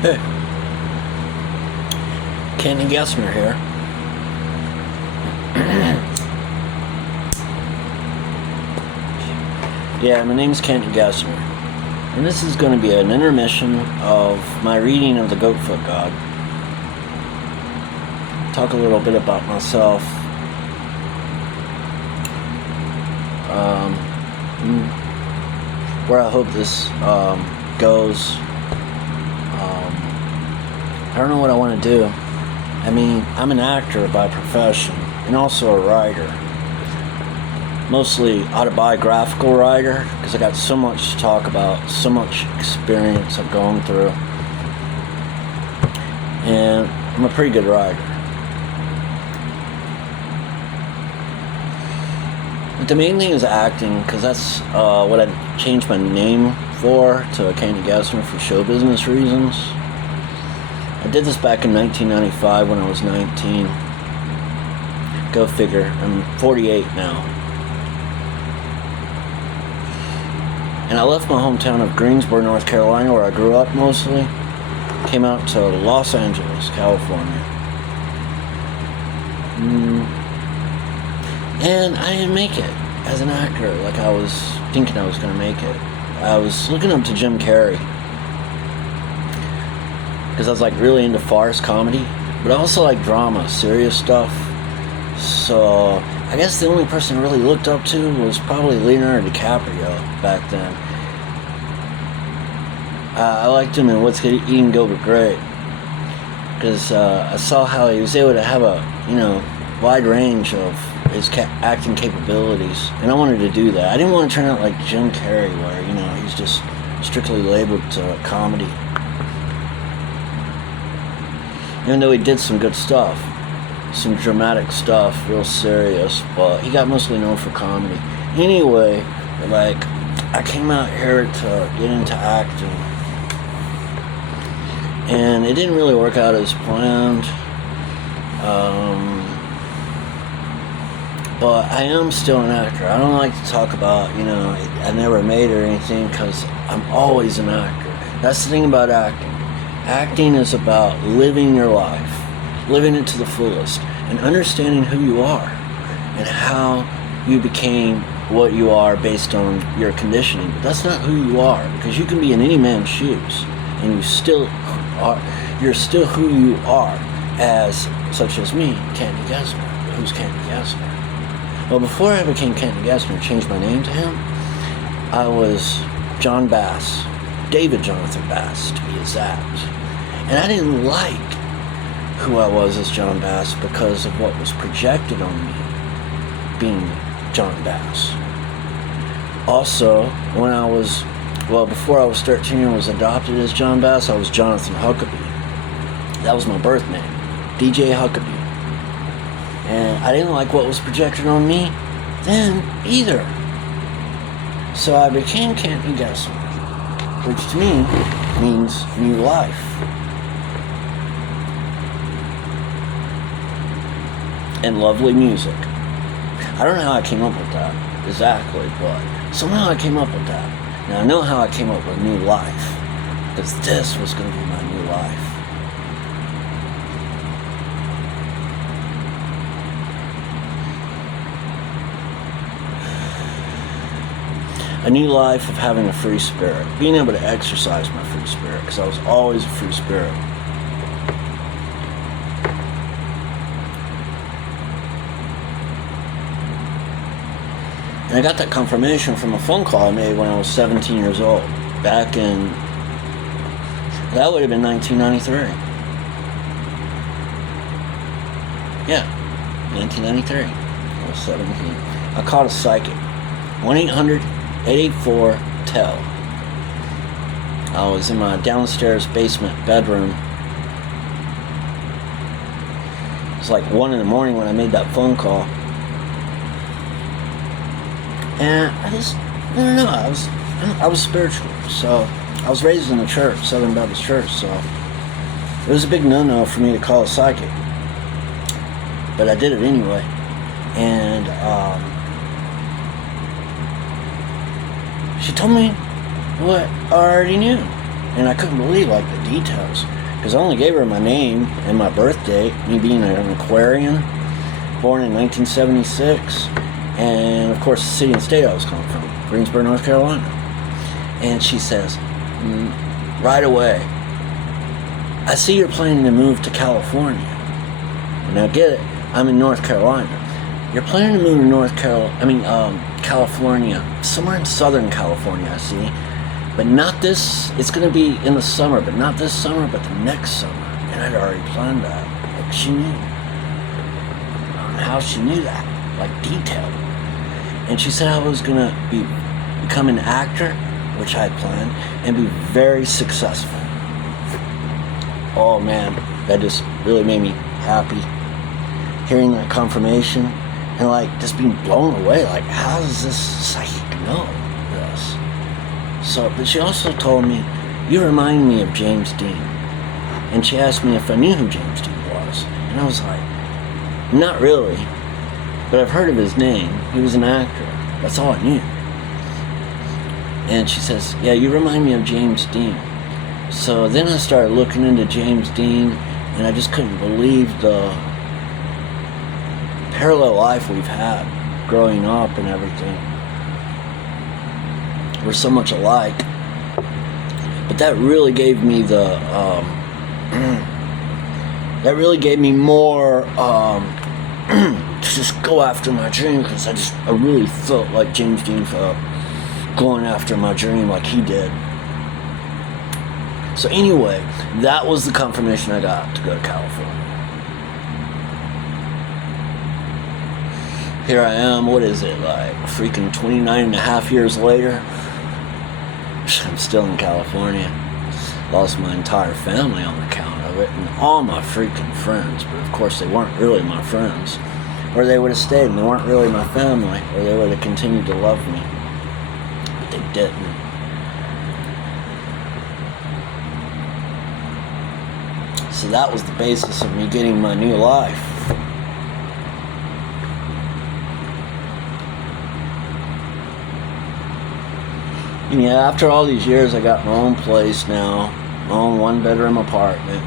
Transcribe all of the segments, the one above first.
Hey, Cantney here. Yeah, my name's Cantney, and this is going to be an intermission of my reading of the Goatfoot God. Talk a little bit about myself. Where I hope this goes. I don't know what I want to do. I mean, I'm an actor by profession and also a writer. Mostly autobiographical writer, because I got so much to talk about, so much experience I've gone through. And I'm a pretty good writer. But the main thing is acting, because that's what I changed my name for to Cantney for show business reasons. I did this back in 1995 when I was 19. Go figure. I'm 48 now. And I left my hometown of Greensboro, North Carolina, where I grew up mostly. Came out to Los Angeles, California. And I didn't make it as an actor like I was thinking I was going to make it. I was looking up to Jim Carrey, because I was like really into farce comedy, but I also like drama, serious stuff. So I guess the only person I really looked up to was probably Leonardo DiCaprio back then. I liked him in What's Eating Gilbert Grape, because I saw how he was able to have a wide range of his acting capabilities, and I wanted to do that. I didn't want to turn out like Jim Carrey, where he's just strictly labeled to comedy. Even though he did some good stuff, some dramatic stuff, real serious, but he got mostly known for comedy. Anyway, I came out here to get into acting, and it didn't really work out as planned. But I am still an actor. I don't like to talk about, I never made it or anything, because I'm always an actor. That's the thing about acting. Acting is about living your life, living it to the fullest, and understanding who you are and how you became what you are based on your conditioning. But that's not who you are, because you can be in any man's shoes and you're still who you are, as such as me, Cantney Gesner. Who's Cantney Gesner? Well, before I became Cantney Gesner, changed my name to him, I was John Bass, David Jonathan Bass to be exact. And I didn't like who I was as John Bass because of what was projected on me being John Bass. Also, before I was 13 and was adopted as John Bass, I was Jonathan Huckabee. That was my birth name, DJ Huckabee. And I didn't like what was projected on me then either. So I became Cantney Gesner, which to me means new life. And lovely music. I don't know how I came up with that exactly, but somehow I came up with that. Now I know how I came up with new life, because this was going to be my new life. A new life of having a free spirit, being able to exercise my free spirit, because I was always a free spirit. And I got that confirmation from a phone call I made when I was 17 years old, that would have been 1993. Yeah, 1993. I was 17. I called a psychic. 1-800-884-TELL. I was in my downstairs basement bedroom. It was like 1 in the morning when I made that phone call. And I don't know, I was spiritual, so I was raised in the church, Southern Baptist Church, so it was a big no-no for me to call a psychic. But I did it anyway. And she told me what I already knew. And I couldn't believe, like, the details. Because I only gave her my name and my birth date, me being an Aquarian, born in 1976. And, of course, the city and state I was coming from, Greensboro, North Carolina. And she says, right away, I see you're planning to move to California. Now get it, I'm in North Carolina. You're planning to move to California, somewhere in Southern California, I see. But not this, it's going to be in the summer, but not this summer, but the next summer. And I'd already planned that. Like, she knew. I don't know how she knew that, like, detailed. And she said I was going to become an actor, which I had planned, and be very successful. Oh man, that just really made me happy. Hearing that confirmation and like just being blown away. Like, how does this psychic know this? So, but she also told me, you remind me of James Dean. And she asked me if I knew who James Dean was. And I was like, not really. But I've heard of his name. He was an actor. That's all I knew. And she says, yeah, you remind me of James Dean. So then I started looking into James Dean, and I just couldn't believe the parallel life we've had growing up and everything. We're so much alike. But that really gave me that really gave me more to just go after my dream, because I really felt like James Dean felt going after my dream like he did. So anyway, that was the confirmation I got to go to California. Here I am, what is it, like freaking 29 and a half years later? I'm still in California. Lost my entire family on account of it, and all my freaking friends, but of course they weren't really my friends. Or they would have stayed and they weren't really my family, or they would have continued to love me. But they didn't. So that was the basis of me getting my new life. And yeah, after all these years, I got my own place now, my own one-bedroom apartment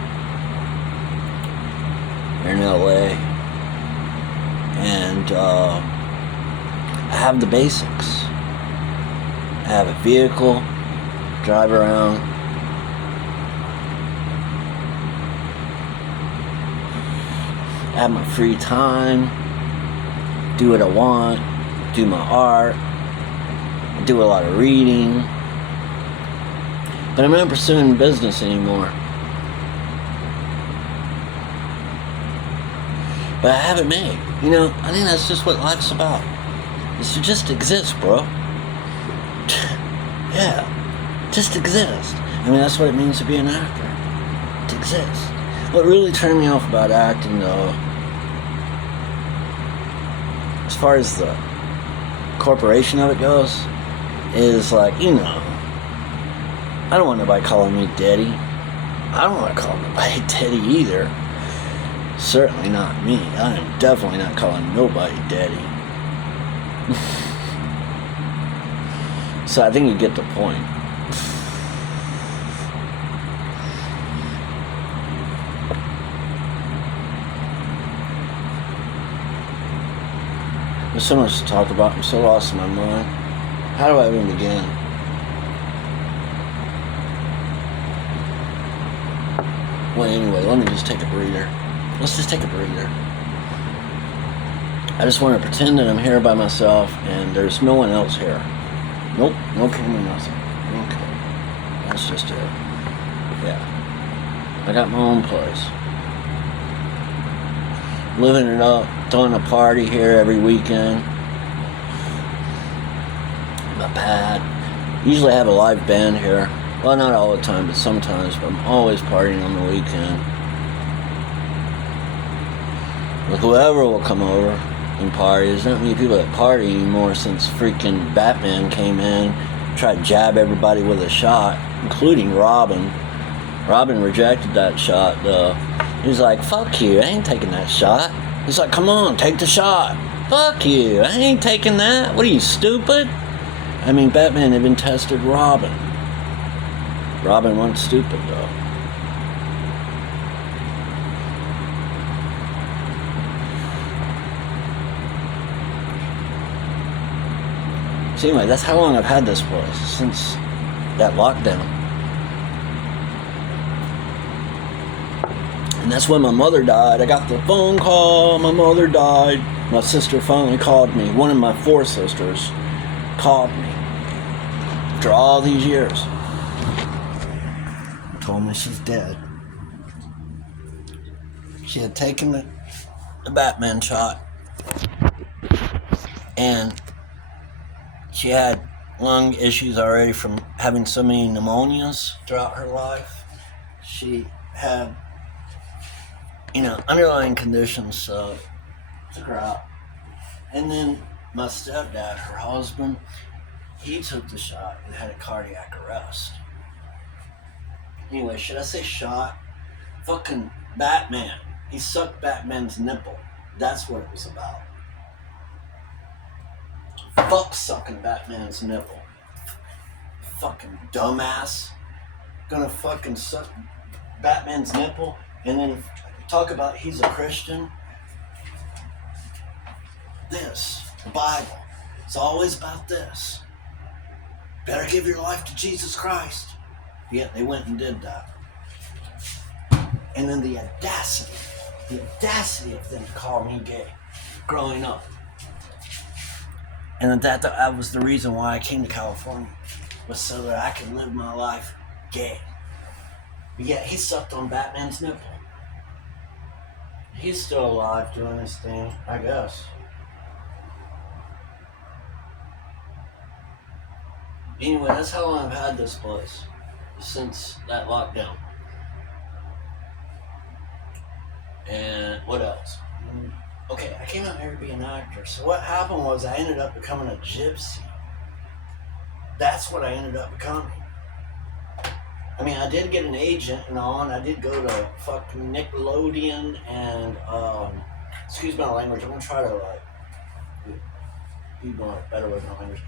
here in LA, and I have the basics. I have a vehicle, drive around. I have my free time, do what I want, do my art, I do a lot of reading, but I'm not pursuing business anymore. But I have it made. You know, I think that's just what life's about. Is to just exist, bro. Yeah, just exist. I mean, that's what it means to be an actor. To exist. What really turned me off about acting, though, as far as the corporation of it goes, is like, you know, I don't want nobody calling me daddy. I don't want to call nobody daddy either. Certainly not me. I am definitely not calling nobody daddy. So I think you get the point. There's so much to talk about. I'm so lost in my mind. How do I even begin? Well, anyway, let me just take a breather. Let's just take a breather. I just want to pretend that I'm here by myself and there's no one else here. Nope, no camera, nothing. Okay. That's just it. Yeah. I got my own place. Living it up, throwing a party here every weekend. My pad. Usually I have a live band here. Well, not all the time, but sometimes. But I'm always partying on the weekend. With whoever will come over and party. There's not many people that party anymore since freaking Batman came in, tried to jab everybody with a shot, including Robin. Robin rejected that shot, though. He was like, fuck you, I ain't taking that shot. He's like, come on, take the shot. Fuck you, I ain't taking that. What are you, stupid? I mean, Batman even tested Robin. Robin wasn't stupid, though. So anyway, that's how long I've had this place, since that lockdown. And that's when my mother died. I got the phone call, my mother died. My sister finally called me. One of my 4 sisters called me after all these years. Told me she's dead. She had taken the Batman shot, and she had lung issues already from having so many pneumonias throughout her life. She had, underlying conditions, so took her out. And then my stepdad, her husband, he took the shot and had a cardiac arrest. Anyway, should I say shot? Fucking Batman. He sucked Batman's nipple. That's what it was about. Fuck sucking Batman's nipple. Fucking dumbass. Gonna fucking suck Batman's nipple and then talk about he's a Christian. This, the Bible, it's always about this. Better give your life to Jesus Christ. Yet they went and did that. And then the audacity of them to call me gay growing up. And that was the reason why I came to California, was so that I could live my life gay. But yet he sucked on Batman's nipple. He's still alive doing his thing, I guess. Anyway, that's how long I've had this place, since that lockdown. And what else? Okay, I came out here to be an actor. So what happened was I ended up becoming a gypsy. That's what I ended up becoming. I mean, I did get an agent and all, and I did go to fucking Nickelodeon and, excuse my language, I'm gonna try to, be more better with my language.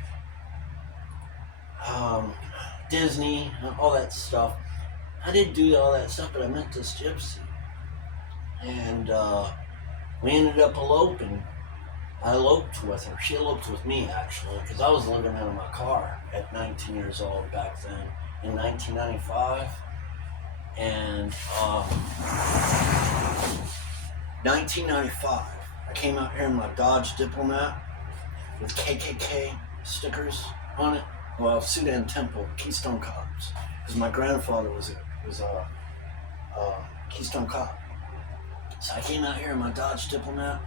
Disney, and all that stuff. I did do all that stuff, but I met this gypsy. And, we ended up eloping. I eloped with her. She eloped with me, actually, because I was living out of my car at 19 years old back then, in 1995. And, 1995, I came out here in my Dodge Diplomat with KKK stickers on it. Well, Sudan Temple, Keystone Cops, because my grandfather was a Keystone Cop. So I came out here in my Dodge Diplomat,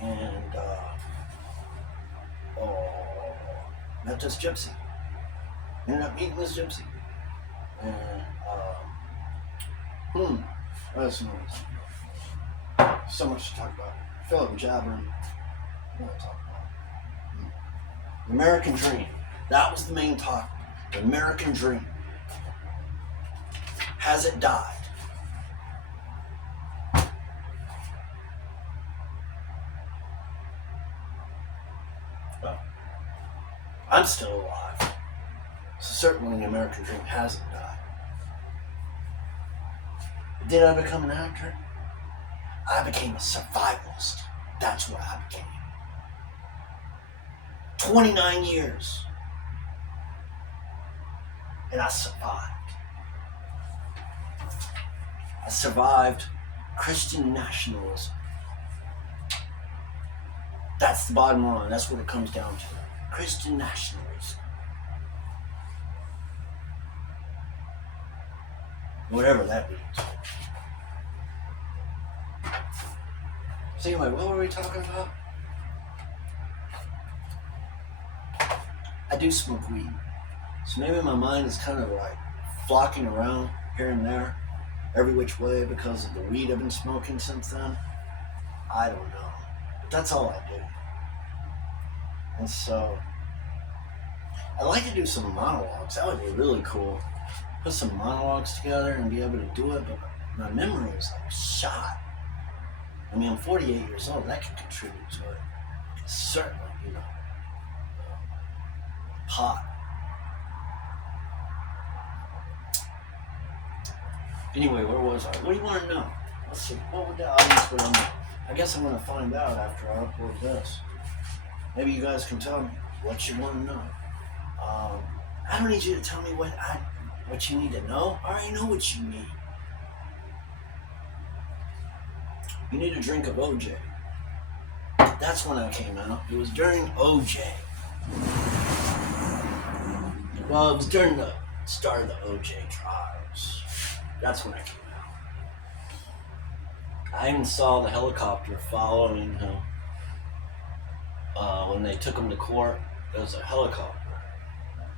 and met this gypsy. Ended up meeting this gypsy, and that's nice. So much to talk about. I feel like I'm jabbering. What to talk about? The American Dream. That was the main topic. The American Dream. Has it died? Well, I'm still alive. So certainly the American Dream hasn't died. Did I become an actor? I became a survivalist. That's what I became. 29 years. And I survived. I survived Christian nationalism. That's the bottom line. That's what it comes down to. Christian nationalism. Whatever that means. So anyway, what were we talking about? I do smoke weed. So maybe my mind is kind of like flocking around here and there, every which way, because of the weed I've been smoking since then. I don't know. But that's all I do. And so, I'd like to do some monologues. That would be really cool. Put some monologues together and be able to do it, but my memory is like shot. I mean, I'm 48 years old. That can contribute to it. Certainly, pot. Anyway, where was I? What do you want to know? Let's see. What would the audience want to know? I guess I'm going to find out after I upload this. Maybe you guys can tell me what you want to know. I don't need you to tell me what you need to know. I already know what you need. You need a drink of OJ. That's when I came out. It was during OJ. Well, it was during the start of the OJ trials. That's when I came out. I even saw the helicopter following him. When they took him to court, there was a helicopter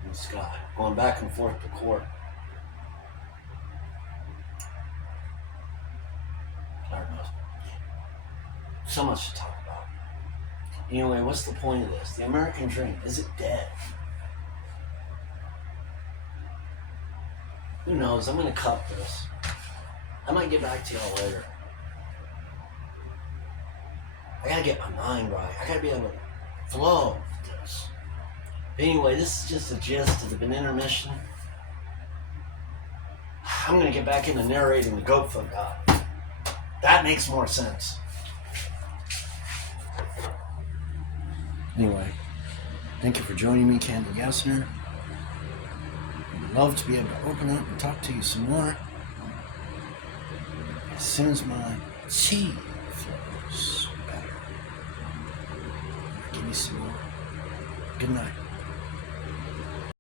in the sky going back and forth to court. I don't know. So much to talk about. Anyway, what's the point of this? The American dream, is it dead? Who knows? I'm going to cut this. I might get back to y'all later. I got to get my mind right. I got to be able to flow with this. But anyway, this is just a gist of the intermission. I'm going to get back into narrating the Goat Foot God. That makes more sense. Anyway, thank you for joining me, Cantney Gassner. I'd love to be able to open up and talk to you some more as soon as my tea flows better. Give me some more. Good night.